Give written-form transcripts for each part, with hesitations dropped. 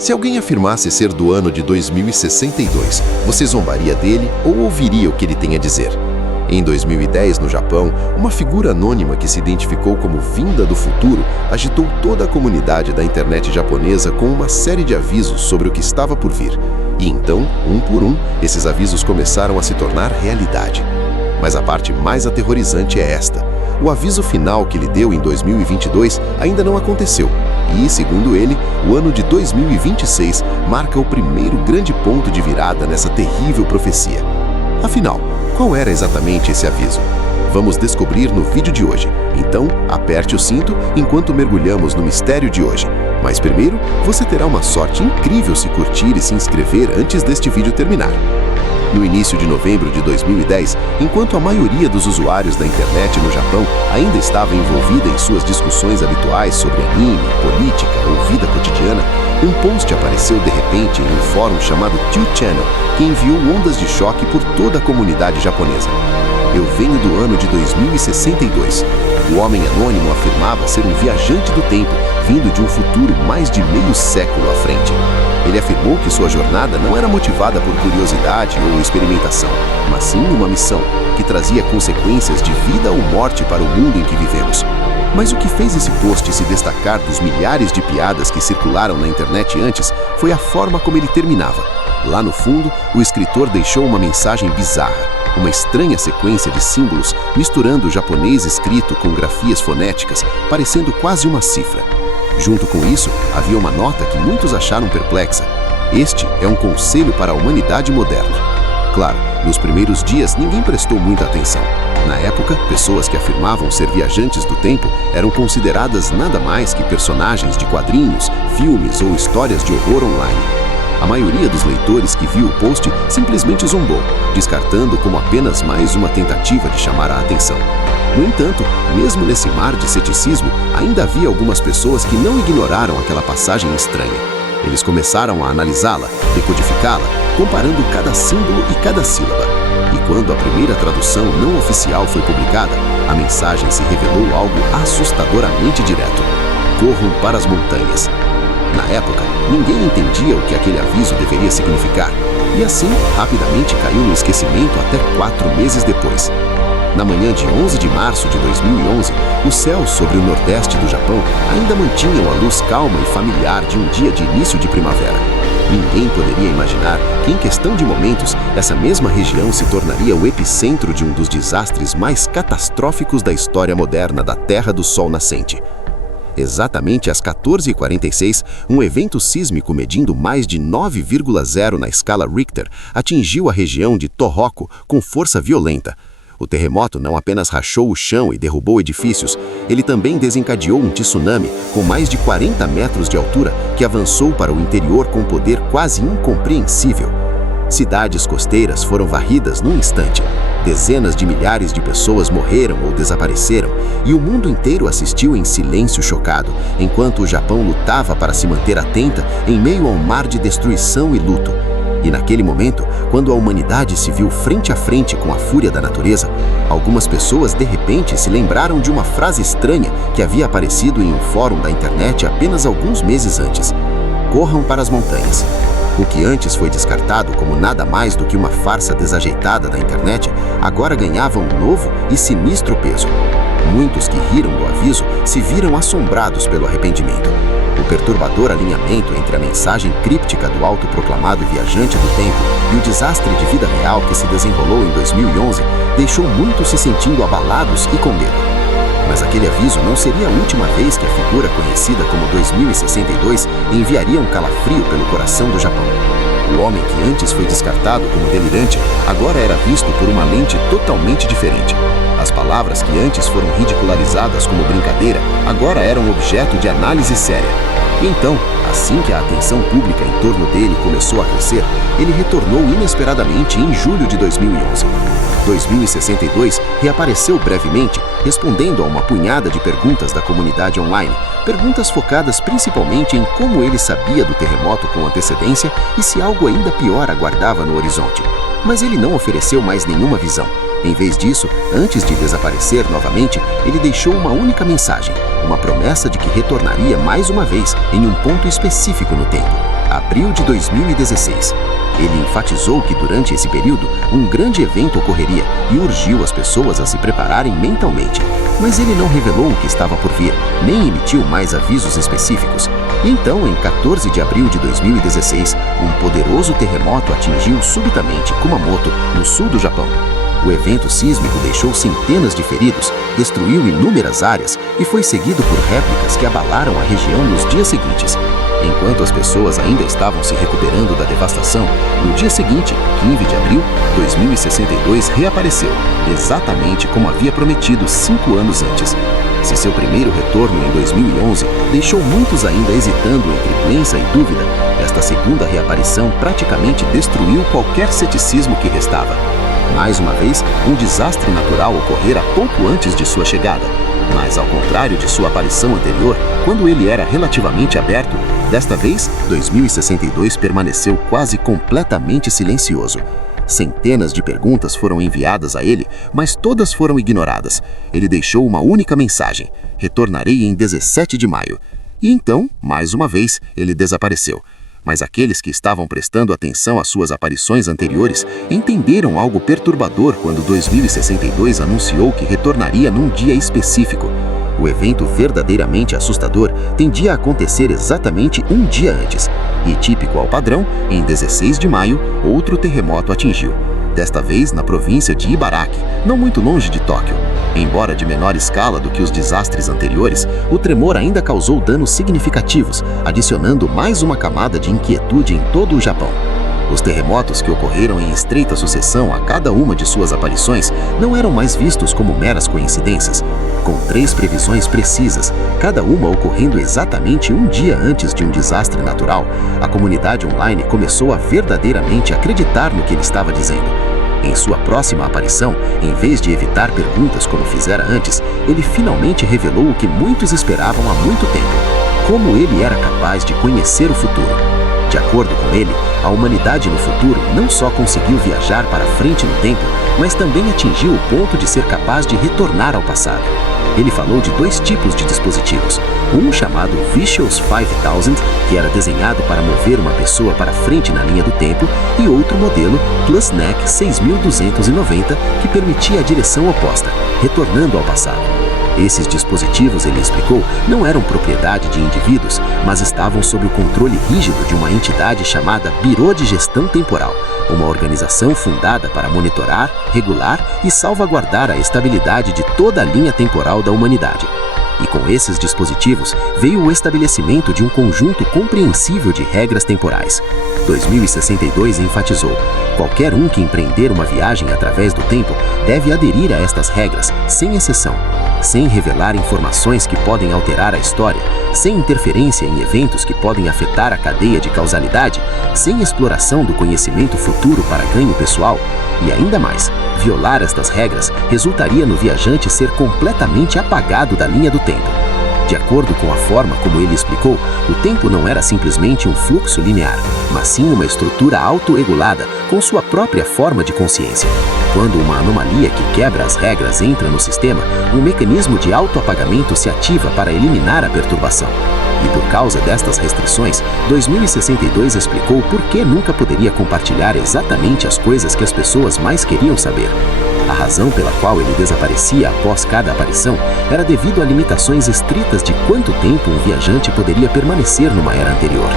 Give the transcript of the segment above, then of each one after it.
Se alguém afirmasse ser do ano de 2062, você zombaria dele ou ouviria o que ele tem a dizer? Em 2010, no Japão, uma figura anônima que se identificou como vinda do futuro agitou toda a comunidade da internet japonesa com uma série de avisos sobre o que estava por vir. E então, um por um, esses avisos começaram a se tornar realidade. Mas a parte mais aterrorizante é esta. O aviso final que ele deu em 2022 ainda não aconteceu. E, segundo ele, o ano de 2026 marca o primeiro grande ponto de virada nessa terrível profecia. Afinal, qual era exatamente esse aviso? Vamos descobrir no vídeo de hoje. Então, aperte o cinto enquanto mergulhamos no mistério de hoje. Mas primeiro, você terá uma sorte incrível se curtir e se inscrever antes deste vídeo terminar. No início de novembro de 2010, enquanto a maioria dos usuários da internet no Japão ainda estava envolvida em suas discussões habituais sobre anime, política ou vida cotidiana, um post apareceu de repente em um fórum chamado 2channel, que enviou ondas de choque por toda a comunidade japonesa. Eu venho do ano de 2062. O homem anônimo afirmava ser um viajante do tempo, vindo de um futuro mais de meio século à frente. Ele afirmou que sua jornada não era motivada por curiosidade ou experimentação, mas sim uma missão, que trazia consequências de vida ou morte para o mundo em que vivemos. Mas o que fez esse post se destacar dos milhares de piadas que circularam na internet antes foi a forma como ele terminava. Lá no fundo, o escritor deixou uma mensagem bizarra, uma estranha sequência de símbolos misturando o japonês escrito com grafias fonéticas, parecendo quase uma cifra. Junto com isso, havia uma nota que muitos acharam perplexa. Este é um conselho para a humanidade moderna. Claro, nos primeiros dias ninguém prestou muita atenção. Na época, pessoas que afirmavam ser viajantes do tempo eram consideradas nada mais que personagens de quadrinhos, filmes ou histórias de horror online. A maioria dos leitores que viu o post simplesmente zombou, descartando como apenas mais uma tentativa de chamar a atenção. No entanto, mesmo nesse mar de ceticismo, ainda havia algumas pessoas que não ignoraram aquela passagem estranha. Eles começaram a analisá-la, decodificá-la, comparando cada símbolo e cada sílaba. E quando a primeira tradução não oficial foi publicada, a mensagem se revelou algo assustadoramente direto. Corram para as montanhas. Na época, ninguém entendia o que aquele aviso deveria significar, e assim, rapidamente caiu no esquecimento até 4 meses depois. Na manhã de 11 de março de 2011, os céus sobre o nordeste do Japão ainda mantinham a luz calma e familiar de um dia de início de primavera. Ninguém poderia imaginar que, em questão de momentos, essa mesma região se tornaria o epicentro de um dos desastres mais catastróficos da história moderna da Terra do Sol Nascente. Exatamente às 14h46, um evento sísmico medindo mais de 9,0 na escala Richter atingiu a região de Tohoku com força violenta. O terremoto não apenas rachou o chão e derrubou edifícios, ele também desencadeou um tsunami com mais de 40 metros de altura que avançou para o interior com poder quase incompreensível. Cidades costeiras foram varridas num instante. Dezenas de milhares de pessoas morreram ou desapareceram, e o mundo inteiro assistiu em silêncio chocado, enquanto o Japão lutava para se manter atenta em meio a um mar de destruição e luto. E naquele momento, quando a humanidade se viu frente a frente com a fúria da natureza, algumas pessoas de repente se lembraram de uma frase estranha que havia aparecido em um fórum da internet apenas alguns meses antes. Corram para as montanhas. O que antes foi descartado como nada mais do que uma farsa desajeitada da internet, agora ganhava um novo e sinistro peso. Muitos que riram do aviso se viram assombrados pelo arrependimento. O perturbador alinhamento entre a mensagem críptica do autoproclamado viajante do tempo e o desastre de vida real que se desenrolou em 2011 deixou muitos se sentindo abalados e com medo. Mas aquele aviso não seria a última vez que a figura conhecida como 2062 enviaria um calafrio pelo coração do Japão. O homem que antes foi descartado como delirante agora era visto por uma lente totalmente diferente. As palavras que antes foram ridicularizadas como brincadeira agora eram objeto de análise séria. E então, assim que a atenção pública em torno dele começou a crescer, ele retornou inesperadamente em julho de 2011. 2062 reapareceu brevemente, respondendo a uma punhada de perguntas da comunidade online, perguntas focadas principalmente em como ele sabia do terremoto com antecedência e se algo ainda pior aguardava no horizonte. Mas ele não ofereceu mais nenhuma visão. Em vez disso, antes de desaparecer novamente, ele deixou uma única mensagem, uma promessa de que retornaria mais uma vez em um ponto específico no tempo. abril de 2016. Ele enfatizou que durante esse período, um grande evento ocorreria e urgiu as pessoas a se prepararem mentalmente. Mas ele não revelou o que estava por vir, nem emitiu mais avisos específicos. E então, em 14 de abril de 2016, um poderoso terremoto atingiu subitamente Kumamoto, no sul do Japão. O evento sísmico deixou centenas de feridos, destruiu inúmeras áreas e foi seguido por réplicas que abalaram a região nos dias seguintes. Enquanto as pessoas ainda estavam se recuperando da devastação, no dia seguinte, 15 de abril, 2062 reapareceu, exatamente como havia prometido 5 anos antes. Se seu primeiro retorno em 2011 deixou muitos ainda hesitando entre crença e dúvida, esta segunda reaparição praticamente destruiu qualquer ceticismo que restava. Mais uma vez, um desastre natural ocorrera pouco antes de sua chegada. Mas, ao contrário de sua aparição anterior, quando ele era relativamente aberto, desta vez, 2062 permaneceu quase completamente silencioso. Centenas de perguntas foram enviadas a ele, mas todas foram ignoradas. Ele deixou uma única mensagem: retornarei em 17 de maio. E então, mais uma vez, ele desapareceu. Mas aqueles que estavam prestando atenção às suas aparições anteriores entenderam algo perturbador quando 2062 anunciou que retornaria num dia específico. O evento verdadeiramente assustador tendia a acontecer exatamente um dia antes. E, típico ao padrão, em 16 de maio, outro terremoto atingiu. Desta vez na província de Ibaraki, não muito longe de Tóquio. Embora de menor escala do que os desastres anteriores, o tremor ainda causou danos significativos, adicionando mais uma camada de inquietude em todo o Japão. Os terremotos que ocorreram em estreita sucessão a cada uma de suas aparições não eram mais vistos como meras coincidências. Com 3 previsões precisas, cada uma ocorrendo exatamente um dia antes de um desastre natural, a comunidade online começou a verdadeiramente acreditar no que ele estava dizendo. Em sua próxima aparição, em vez de evitar perguntas como fizera antes, ele finalmente revelou o que muitos esperavam há muito tempo: como ele era capaz de conhecer o futuro. De acordo com ele, a humanidade no futuro não só conseguiu viajar para frente no tempo, mas também atingiu o ponto de ser capaz de retornar ao passado. Ele falou de 2 tipos de dispositivos, um chamado Vicious 5000, que era desenhado para mover uma pessoa para frente na linha do tempo, e outro modelo, Plusnek 6290, que permitia a direção oposta, retornando ao passado. Esses dispositivos, ele explicou, não eram propriedade de indivíduos, mas estavam sob o controle rígido de uma entidade chamada Biro de Gestão Temporal, uma organização fundada para monitorar, regular e salvaguardar a estabilidade de toda a linha temporal da humanidade. E com esses dispositivos veio o estabelecimento de um conjunto compreensível de regras temporais. 2062 enfatizou: qualquer um que empreender uma viagem através do tempo deve aderir a estas regras, sem exceção, sem revelar informações que podem alterar a história, sem interferência em eventos que podem afetar a cadeia de causalidade, sem exploração do conhecimento futuro para ganho pessoal, e ainda mais, violar estas regras resultaria no viajante ser completamente apagado da linha do tempo. De acordo com a forma como ele explicou, o tempo não era simplesmente um fluxo linear, mas sim uma estrutura autorregulada com sua própria forma de consciência. Quando uma anomalia que quebra as regras entra no sistema, um mecanismo de autoapagamento se ativa para eliminar a perturbação. E por causa destas restrições, 2062 explicou por que nunca poderia compartilhar exatamente as coisas que as pessoas mais queriam saber. A razão pela qual ele desaparecia após cada aparição era devido a limitações estritas de quanto tempo um viajante poderia permanecer numa era anterior.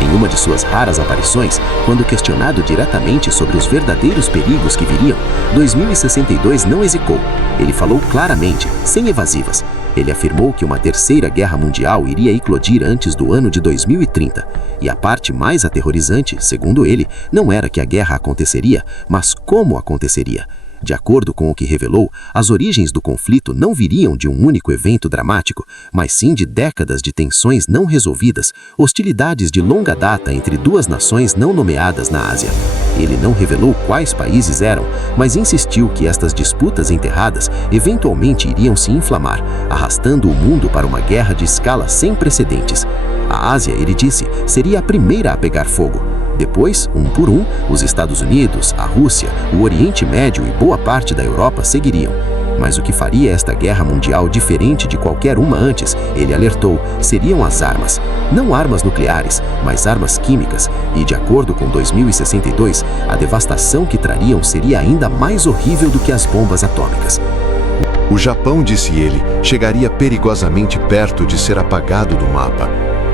Em uma de suas raras aparições, quando questionado diretamente sobre os verdadeiros perigos que viriam, 2062 não hesicou. Ele falou claramente, sem evasivas. Ele afirmou que uma terceira guerra mundial iria eclodir antes do ano de 2030. E a parte mais aterrorizante, segundo ele, não era que a guerra aconteceria, mas como aconteceria. De acordo com o que revelou, as origens do conflito não viriam de um único evento dramático, mas sim de décadas de tensões não resolvidas, hostilidades de longa data entre 2 nações não nomeadas na Ásia. Ele não revelou quais países eram, mas insistiu que estas disputas enterradas eventualmente iriam se inflamar, arrastando o mundo para uma guerra de escala sem precedentes. A Ásia, ele disse, seria a primeira a pegar fogo. Depois, um por um, os Estados Unidos, a Rússia, o Oriente Médio e boa parte da Europa seguiriam. Mas o que faria esta guerra mundial diferente de qualquer uma antes, ele alertou, seriam as armas. Não armas nucleares, mas armas químicas. E de acordo com 2062, a devastação que trariam seria ainda mais horrível do que as bombas atômicas. O Japão, disse ele, chegaria perigosamente perto de ser apagado do mapa.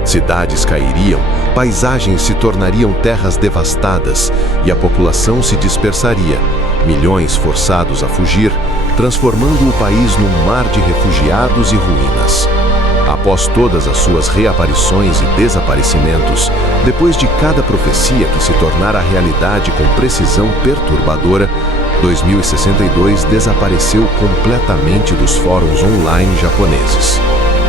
Cidades cairiam, paisagens se tornariam terras devastadas e a população se dispersaria, milhões forçados a fugir, transformando o país num mar de refugiados e ruínas. Após todas as suas reaparições e desaparecimentos, depois de cada profecia que se tornara realidade com precisão perturbadora, 2062 desapareceu completamente dos fóruns online japoneses.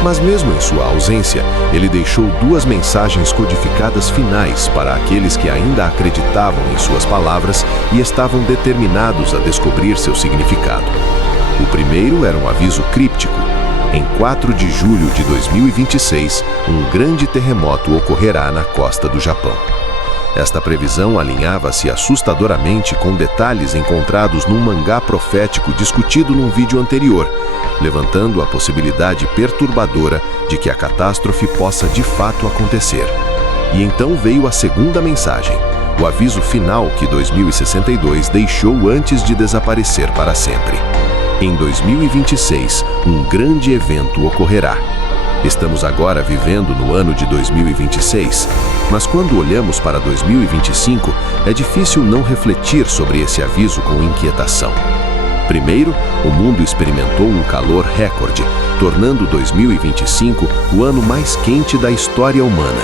Mas mesmo em sua ausência, ele deixou 2 mensagens codificadas finais para aqueles que ainda acreditavam em suas palavras e estavam determinados a descobrir seu significado. O primeiro era um aviso críptico. Em 4 de julho de 2026, um grande terremoto ocorrerá na costa do Japão. Esta previsão alinhava-se assustadoramente com detalhes encontrados num mangá profético discutido num vídeo anterior, levantando a possibilidade perturbadora de que a catástrofe possa de fato acontecer. E então veio a segunda mensagem, o aviso final que 2062 deixou antes de desaparecer para sempre. Em 2026, um grande evento ocorrerá. Estamos agora vivendo no ano de 2026, mas quando olhamos para 2025, é difícil não refletir sobre esse aviso com inquietação. Primeiro, o mundo experimentou um calor recorde, tornando 2025 o ano mais quente da história humana.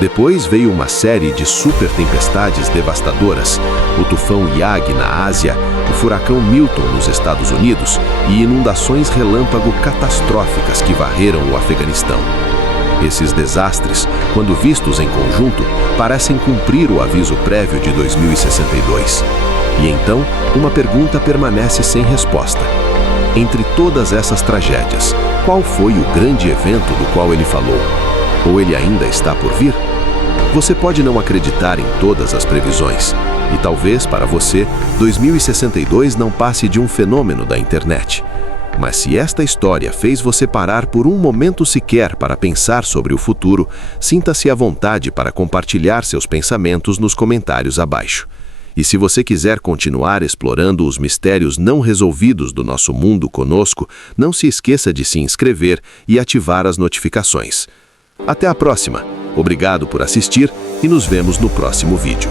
Depois veio uma série de super tempestades devastadoras, o tufão Yagi na Ásia, o furacão Milton nos Estados Unidos e inundações relâmpago catastróficas que varreram o Afeganistão. Esses desastres, quando vistos em conjunto, parecem cumprir o aviso prévio de 2062. E então, uma pergunta permanece sem resposta. Entre todas essas tragédias, qual foi o grande evento do qual ele falou? Ou ele ainda está por vir? Você pode não acreditar em todas as previsões. E talvez, para você, 2062 não passe de um fenômeno da internet. Mas se esta história fez você parar por um momento sequer para pensar sobre o futuro, sinta-se à vontade para compartilhar seus pensamentos nos comentários abaixo. E se você quiser continuar explorando os mistérios não resolvidos do nosso mundo conosco, não se esqueça de se inscrever e ativar as notificações. Até a próxima! Obrigado por assistir e nos vemos no próximo vídeo.